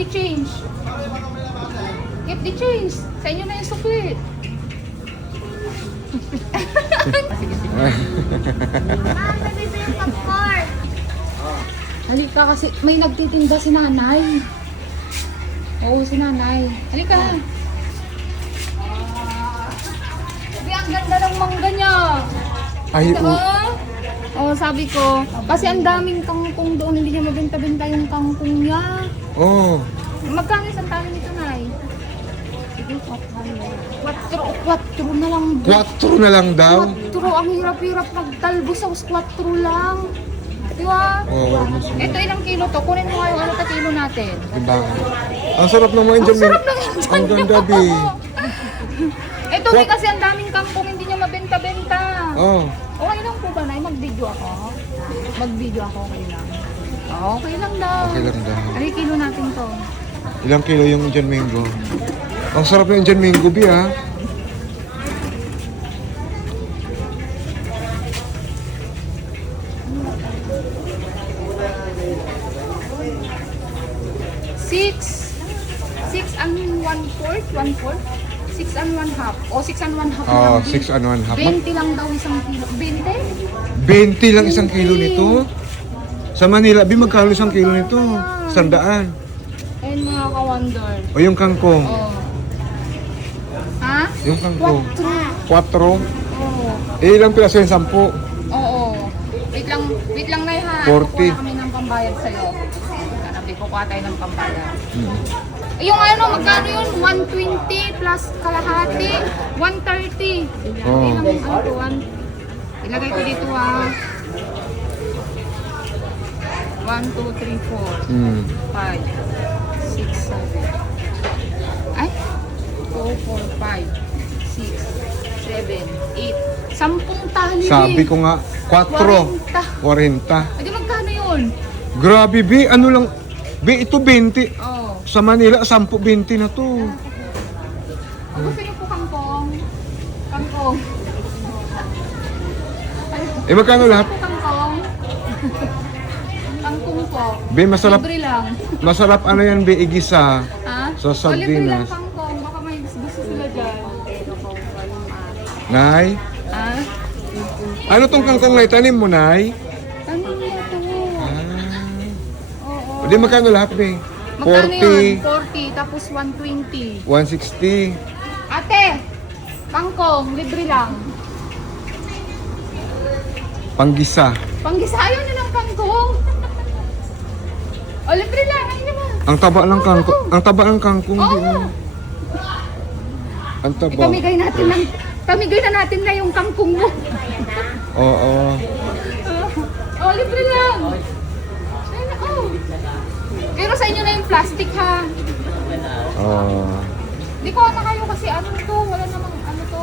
the change. Keep the change. Sa inyo na yung sukli. Halika kasi may nagtitinda si nanay. Oo, si nanay. Halika. Sabi, ang ganda ng mangga niya. Ay, Oo, sabi ko. Kasi ang daming kangkong doon. Hindi niya mabenta-benta yung kangkong niya. oh. Magkano isang talo nito, nay? Sige, 4 na lang. 4 na lang daw. 4, ang hirap-hirap magtalbos sa 4 lang. Di ba? Oo. Ito ilang kilo to? Kunin mo nga yung ano kilo natin. Diba? Ang sarap ng mga Ang Indian sarap milk. ng Indian Ang ganda, milk. Bi. Ito may kasi ang daming kangkong hindi niya mabenta-benta. Oh. Okay lang po ba, nay? Mag-video ako? Mag-video ako, okay lang. Okay lang daw. Okay lang daw. Ay, kilo natin to. Ilang kilo yung Indian mango? Ang sarap ng Indian mango, Bi, ha? Six and 1/4? 1/4? 6 and 1/2. O, 6 and 1/2 Oh, lang. 6 and 1/2. 20 lang daw isang kilo. 20? 20 lang isang kilo nito. Sa Manila, Bi, magkano isang kilo nito? 100. Ayun mga ka-wonder. O yung kangkong. Oh. Ha? Yung kangkong. 4. 4. Oo. Eh, ilang piraso yung 10? Oo. Wait lang na ha. 40. Kukuha kami ng pambayad sa'yo. Kanabi, kukuha tayo ng pambayad. Yung ano, magkano yun? 120 plus kalahati. 130. Oo. Ilang ano to? Ilagay ko dito ha. 1, 2, 3, 4, 5, 6, 7. Ay? 2, 4, 5, 6, 7, 8. 10 tali. Sabi ko nga, 4. 40. Adi magkano yun? Grabe, Bi. Ano lang? Bi, ito 20. Oh. Sa Manila, 10-20 na to. Gusto niyo po kangkong? Kangkong. Eh, magkano lahat? Po kangkong. Kangkong po. Bi, masarap. Libre lang. Masarap ano yan, Bi, igisa. Ha? Sa O, libre lang sardinas. kangkong. Baka may gusto sila dyan. Nay? Ha? Ano tong kangkong na itanim mo, Nay? Tanin mo ito. Oo. Hindi, magkano lahat, Bi? Magkano yun? 40, 40, tapos 120. 160. Ate! Kangkong, libre lang. Panggisa. Panggisa, ayaw nyo ng kangkong. O, libre lang. Ay naman. Ang taba ng kangkong. Ang taba ng kangkong. Bi. Oo. Ang taba. Pamigay na natin na yung kangkong mo. Oo. O, libre lang. Ayun, oh. Pero sa inyo na yung plastic ha. Oo. Di ko na kayo kasi ano to, wala namang ano to.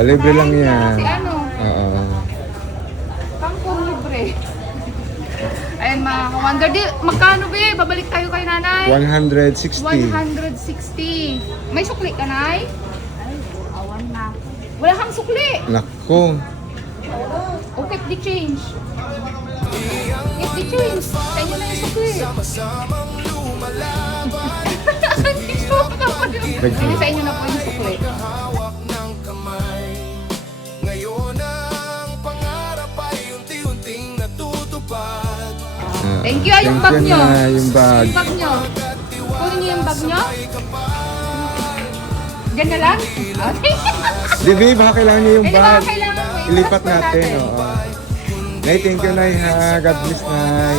Libre lang Kahit na yan. Si ano, Oo. kangkong libre. Ayun mga ka-wonder, di, magkano ba? Babalik tayo kay nanay? 160. 160. May sukli ka, nay? Ay, awan na. Wala kang sukli. Nako. O, keep the change. Keep the change. Sa inyo na yung sukli. Hindi sa inyo na po yung sukli. Hawak ng kamay. Ngayon ang pangarap ay unti-unting natutupad. Thank you, yung bag nyo. Na, yung bag. Yung bag nyo. Kunin nyo yung bag nyo. Diyan na lang? Okay. Di, Bi, baka kailangan niyo yung Hindi ba bag. kailangan Ilipat natin. Oo. Nay, thank you, Nay, ha. God bless, Nay.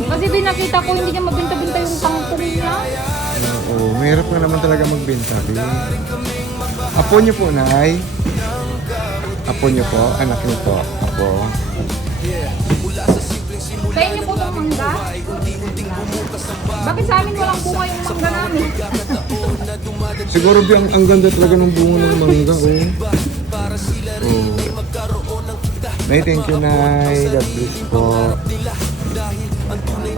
Kasi din nakita ko hindi niya mabinta-binta yung kangkong niya. Oo, mahirap nga naman talaga magbenta, Bi. Apo niyo po, Nay. Apo niyo po, anak niyo po. Apo. Sa inyo po itong mangga? Bakit sa amin walang bunga yung mangga namin? Siguro, Bi, ang ganda talaga ng bunga ng mangga, oh. Oh. Nay, thank you, Nay. God bless po.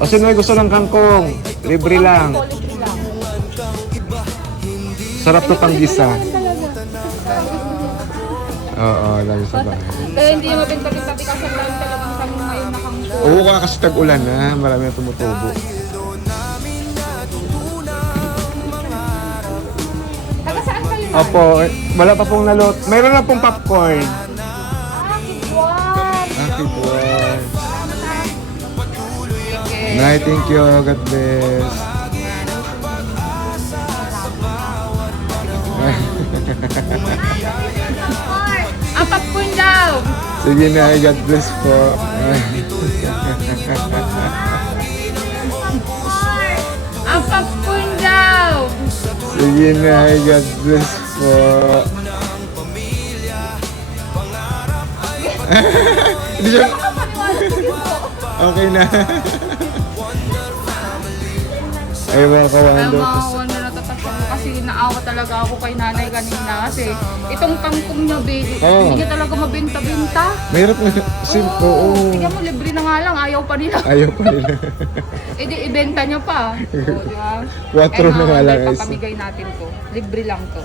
O, sino may gusto ng kangkong? Libre lang. Libre lang. Sarap to panggisa. Talaga. Oo, lagi sa bahay. Kaya hindi mabinta-binta kasi ang dami talagang kami ngayon na kangkong. Oo, kasi tag-ulan na. Marami na tumutubo. Taga saan kayo na? Opo, wala pa pong nalot. Mayroon na pong popcorn. Kibuan. Kibuan. Okay. Nay, thank you. God bless. Popcorn daw. Sige na, God bless po. Popcorn daw. Sige na, God bless po. Hindi siya... Okay na. Ay, mga kawando. Ano na tapat ko kasi naawa talaga ako kay nanay kanina kasi itong kangkong niya, baby, hindi niya talaga mabenta-benta. Mahirap na. Oo. Tingnan mo, libre na nga lang, ayaw pa nila. Ayaw pa nila. Eh di, ibenta niya pa. O, di ba? Quattro na nga lang, guys. Papamigay natin to. Libre lang to.